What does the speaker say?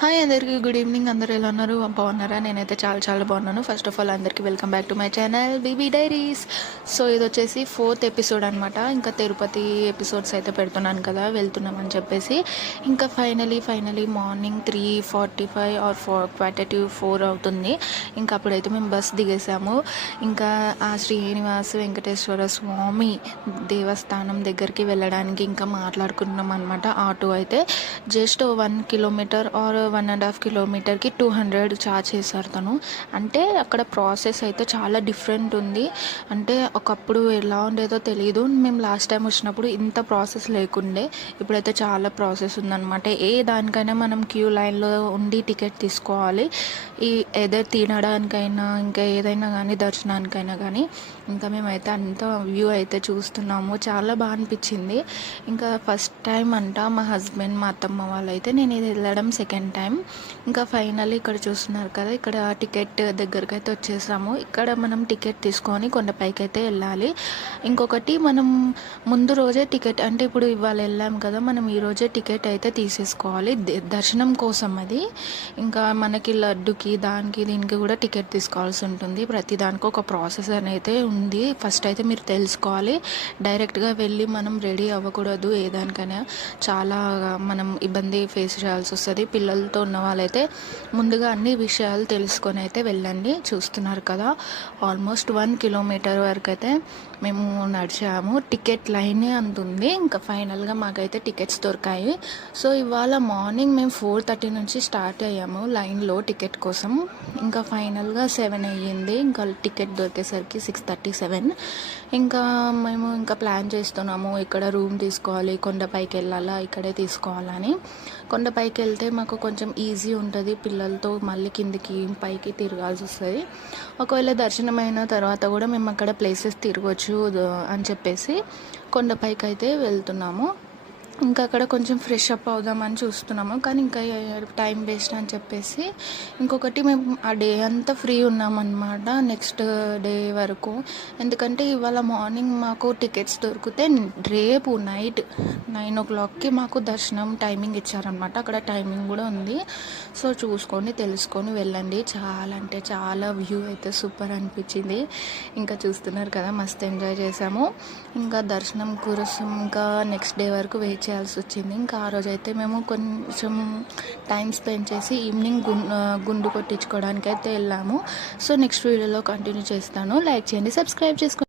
Hi అందరికీ good evening. అందరూ ఎలా ఉన్నారు? బాగున్నారా? నేనైతే చాలా చాలా బాగున్నాను. ఫస్ట్ ఆఫ్ ఆల్ అందరికీ welcome back to my channel BB Diaries. So ఇది వచ్చేసి 4th ఎపిసోడ్ అనమాట. ఇంకా తిరుపతి ఎపిసోడ్స్ అయితే పెడుతున్నాను కదా, వెళ్తున్నామని చెప్పేసి. ఇంకా ఫైనలీ మార్నింగ్ 3:45 ఆర్ 4:45 అవుతుంది. ఇంకా అప్పుడైతే మేము బస్ దిగేసాము. ఇంకా ఆ శ్రీనివాస వెంకటేశ్వర స్వామి దేవస్థానం దగ్గరికి వెళ్ళడానికి ఇంకా మాట్లాడుకున్నాం అనమాట. ఆటో అయితే జస్ట్ 1 కిలోమీటర్ ఆర్ 1.5 కిలోమీటర్కి 200 ఛార్జ్ చేశారు తను. అంటే అక్కడ ప్రాసెస్ అయితే చాలా డిఫరెంట్ ఉంది. అంటే ఒకప్పుడు ఎలా ఉండేదో తెలియదు. మేము లాస్ట్ టైం వచ్చినప్పుడు ఇంత ప్రాసెస్ లేకుండే, ఇప్పుడైతే చాలా ప్రాసెస్ ఉందన్నమాట. ఏ దానికైనా మనం క్యూ లైన్లో ఉండి టికెట్ తీసుకోవాలి. ఏదో తినడానికైనా ఇంకా ఏదైనా కానీ దర్శనానికైనా కానీ. ఇంకా మేమైతే అంత వ్యూ అయితే చూస్తున్నాము. చాలా బాగా అనిపించింది. ఇంకా ఫస్ట్ టైం అంట మా హస్బెండ్ మా అత్తమ్మ వాళ్ళైతే, నేను ఇది వెళ్ళడం సెకండ్ టైం. ఇంకా ఫైనల్లీ ఇక్కడ చూస్తున్నారు కదా, ఇక్కడ టికెట్ దగ్గరికి అయితే వచ్చేసాము. ఇక్కడ మనం టికెట్ తీసుకొని కొండపైకి అయితే వెళ్ళాలి. ఇంకొకటి, మనం ముందు రోజే టికెట్, అంటే ఇప్పుడు ఇవాళ వెళ్ళాం కదా, మనం ఈరోజే టికెట్ అయితే తీసేసుకోవాలి దర్శనం కోసం. అది ఇంకా మనకి లడ్డుకి దానికి దీనికి కూడా టికెట్ తీసుకోవాల్సి ఉంటుంది. ప్రతి దానికి ఒక ప్రాసెస్ అనేది ఉంది. ఫస్ట్ అయితే మీరు తెలుసుకోవాలి. డైరెక్ట్గా వెళ్ళి మనం రెడీ అవ్వకూడదు. ఏదానికైనా చాలా మనం ఇబ్బంది ఫేస్ చేయాల్సి వస్తుంది. పిల్లలతో ఉన్న వాళ్ళైతే ముందుగా అన్ని విషయాలు తెలుసుకొని అయితే వెళ్ళండి. చూస్తున్నారు కదా, ఆల్మోస్ట్ 1 కిలోమీటర్ వరకు అయితే మేము నడిచాము. టికెట్ లైనే అంత ఉంది. ఇంకా ఫైనల్గా మాకైతే టికెట్స్ దొరికాయి. సో ఇవాళ మార్నింగ్ మేము 4:30 నుంచి స్టార్ట్ అయ్యాము లైన్లో టికెట్ కోసం. ఇంకా ఫైనల్గా 7 అయ్యింది. ఇంకా టికెట్ దొరికేసరికి 6:37. ఇంకా మేము ఇంకా ప్లాన్ చేస్తున్నాము, ఇక్కడ రూమ్ తీసుకోవాలి, కొండపైకి వెళ్ళాలా, ఇక్కడే తీసుకోవాలని. కొండపైకి వెళ్తే మాకు కొంచెం ఈజీ ఉంటుంది. పిల్లలతో మళ్ళీ కిందికి పైకి తిరగాల్సి వస్తుంది. ఒకవేళ దర్శనం అయిన తర్వాత కూడా మేము అక్కడ ప్లేసెస్ తిరగవచ్చు అని చెప్పేసి కొండపైకి అయితే వెళ్తున్నాము. ఇంకా అక్కడ కొంచెం ఫ్రెష్ అప్ అవుదామని చూస్తున్నాము, కానీ ఇంకా టైం వేస్ట్ అని చెప్పేసి. ఇంకొకటి, మేము ఆ డే అంతా ఫ్రీ ఉన్నామన్నమాట నెక్స్ట్ డే వరకు. ఎందుకంటే ఇవాళ మార్నింగ్ మాకు టికెట్స్ దొరికితే రేపు నైట్ 9 o'clockకి మాకు దర్శనం టైమింగ్ ఇచ్చారనమాట. అక్కడ టైమింగ్ కూడా ఉంది. సో చూసుకొని తెలుసుకొని వెళ్ళండి. చాలా అంటే చాలా వ్యూ అయితే సూపర్ అనిపించింది. ఇంకా చూస్తున్నారు కదా, మస్తు ఎంజాయ్ చేసాము. ఇంకా దర్శనం కోసం ఇంకా నెక్స్ట్ డే వరకు వెయిట్ చేయాల్సి వచ్చింది. ఇంకా ఆ రోజు అయితే మేము కొంచెం టైం స్పెండ్ చేసి ఈవినింగ్ గుండు కొట్టించుకోవడానికి అయితే వెళ్ళాము. సో నెక్స్ట్ వీడియోలో కంటిన్యూ చేస్తాను. లైక్ చేయండి, సబ్స్క్రైబ్ చేసుకోండి.